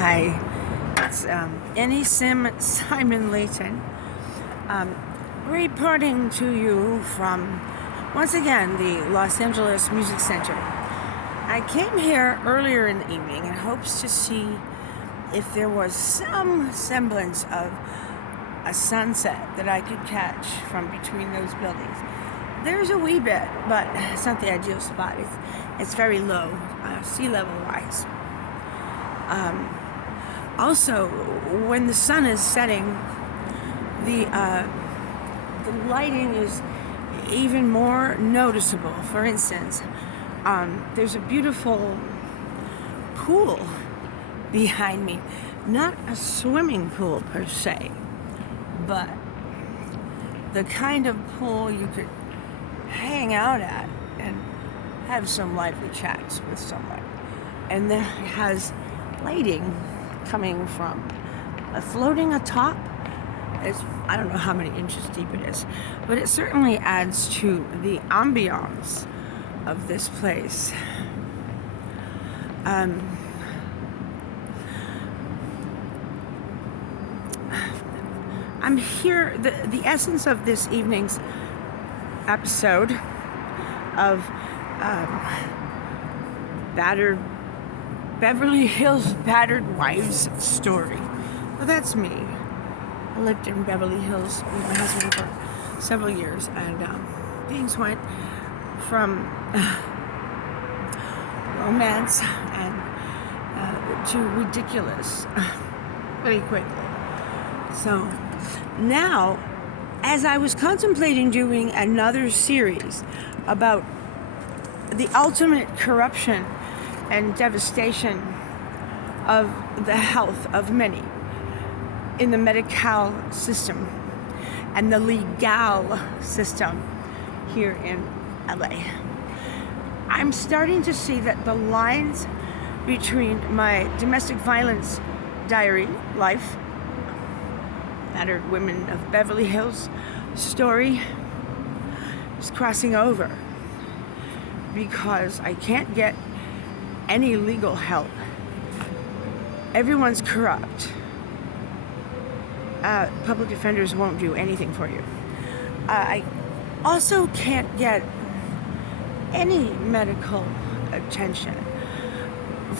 Hi, it's Annie Simon Layton, reporting to you from, once again, the Los Angeles Music Center. I came here earlier in the evening in hopes to see if there was some semblance of a sunset that I could catch from between those buildings. There's a wee bit, but it's not the ideal spot. It's very low, sea level wise. Also, when the sun is setting, the lighting is even more noticeable. For instance, there's a beautiful pool behind me. Not a swimming pool per se, but the kind of pool you could hang out at and have some lively chats with someone. And then it has lighting coming from floating atop. I don't know how many inches deep it is, but it certainly adds to the ambiance of this place. I'm here, the essence of this evening's episode of Beverly Hills Battered Wives Story. Well, that's me. I lived in Beverly Hills with my husband for several years, and things went from romance and to ridiculous pretty quickly. So now, as I was contemplating doing another series about the ultimate corruption and devastation of the health of many in the medical system and the legal system here in LA, I'm starting to see that the lines between my domestic violence diary life, Battered Women of Beverly Hills story, is crossing over because I can't get any legal help. Everyone's corrupt. Public defenders won't do anything for you. I also can't get any medical attention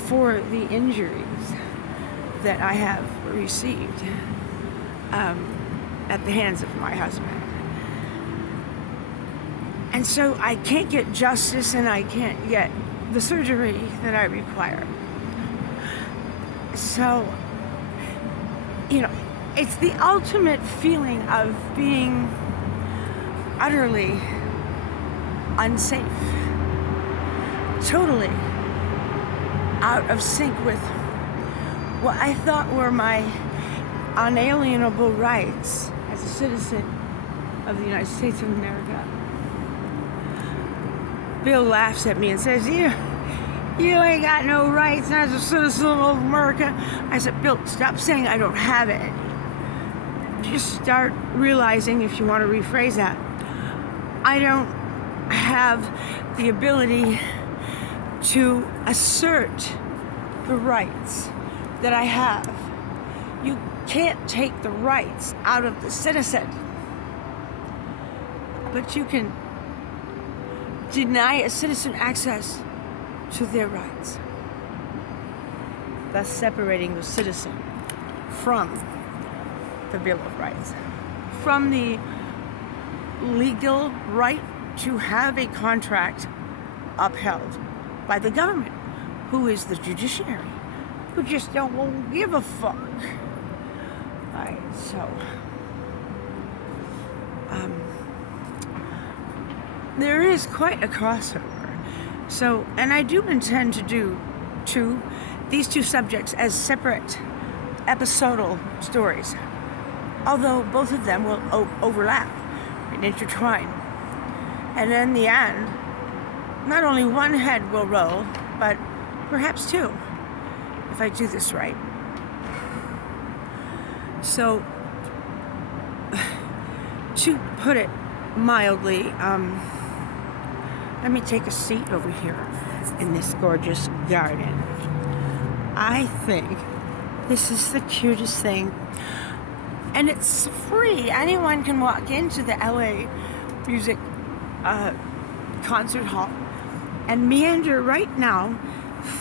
for the injuries that I have received at the hands of my husband. And so I can't get justice, and I can't get the surgery that I require. So, it's the ultimate feeling of being utterly unsafe, totally out of sync with what I thought were my unalienable rights as a citizen of the United States of America. Bill laughs at me and says, you ain't got no rights as a citizen of America. I said, Bill, stop saying I don't have any. Just start realizing, if you want to rephrase that, I don't have the ability to assert the rights that I have. You can't take the rights out of the citizen, but you can deny a citizen access to their rights, thus separating the citizen from the Bill of Rights, from the legal right to have a contract upheld by the government, who is the judiciary, who just won't give a fuck. Alright, so there is quite a crossover. So, and I do intend to do these two subjects as separate episodal stories, although both of them will overlap and intertwine. And in the end, not only one head will roll, but perhaps two, if I do this right. So, to put it mildly, let me take a seat over here in this gorgeous garden. I think This is the cutest thing. And it's free. Anyone can walk into the LA Music Concert Hall and meander right now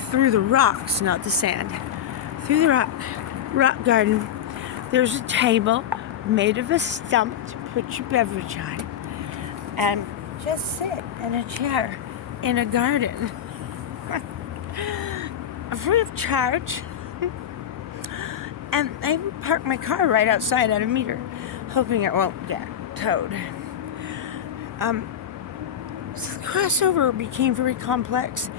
through the rocks, not the sand, through the rock garden. There's a table made of a stump to put your beverage on, and just sit in a chair in a garden, free of charge. And I parked my car right outside at a meter, hoping it won't get towed. So the crossover became very complex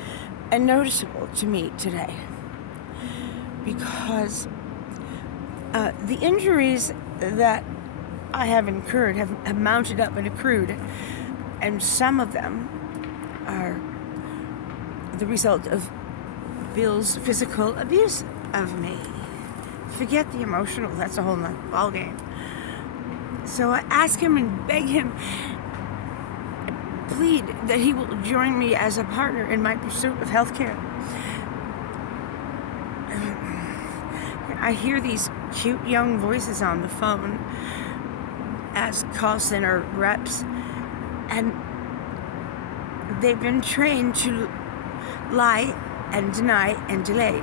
and noticeable to me today, because the injuries that I have incurred have mounted up and accrued, and some of them are the result of Bill's physical abuse of me. Forget the emotional, that's a whole nother ballgame. So I ask him and beg him, plead that he will join me as a partner in my pursuit of healthcare. I hear these cute young voices on the phone as call center reps, and they've been trained to lie and deny and delay.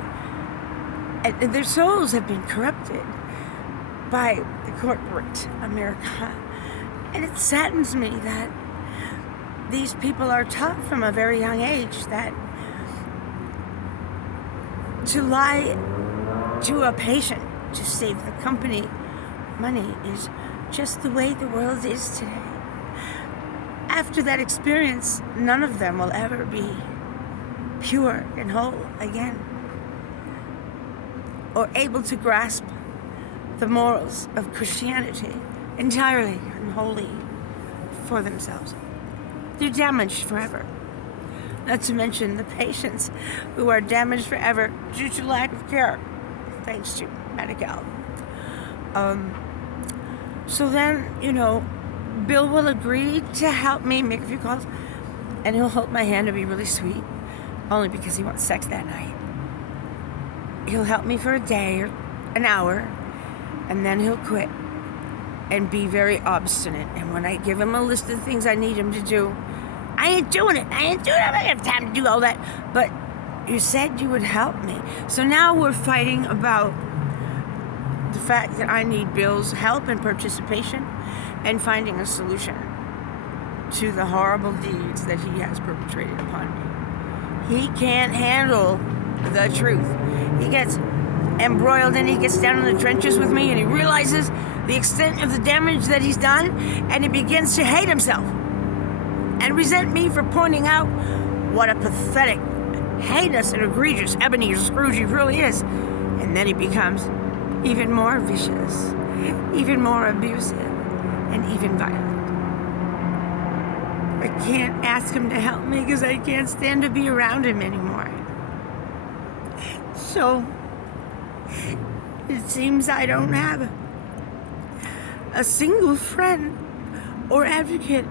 And their souls have been corrupted by the corporate America. And it saddens me that these people are taught from a very young age that to lie to a patient to save the company money is just the way the world is today. After that experience, none of them will ever be pure and whole again, or able to grasp the morals of Christianity entirely and wholly for themselves. They're damaged forever. Not to mention the patients who are damaged forever due to lack of care, thanks to Medi-Cal. So then, Bill will agree to help me make a few calls, and he'll hold my hand and be really sweet, only because he wants sex that night. He'll help me for a day or an hour, and then he'll quit and be very obstinate. And when I give him a list of things I need him to do, I ain't doing it. I don't have time to do all that. But you said you would help me. So now we're fighting about the fact that I need Bill's help and participation and finding a solution to the horrible deeds that he has perpetrated upon me. He can't handle the truth. He gets embroiled and he gets down in the trenches with me, and he realizes the extent of the damage that he's done, and he begins to hate himself and resent me for pointing out what a pathetic, heinous, and egregious Ebenezer Scrooge he really is. And then he becomes even more vicious, even more abusive, and even violent. I can't ask him to help me because I can't stand to be around him anymore. So it seems I don't have a single friend or advocate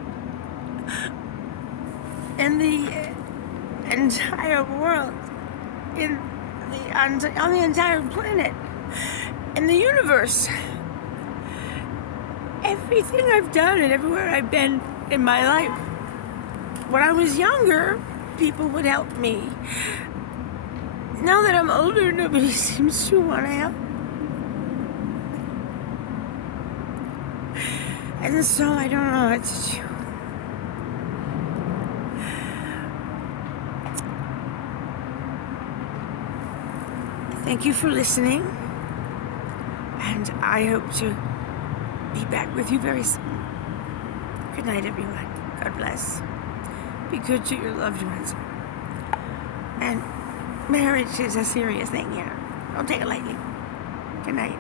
in the entire world, on the entire planet, in the universe. Everything I've done and everywhere I've been in my life, when I was younger, people would help me. Now that I'm older, nobody seems to want to help. And so I don't know what to do. Thank you for listening, and I hope to be back with you very soon. Good night, everyone. God bless. Be good to your loved ones. And marriage is a serious thing, Don't take it lightly. Good night.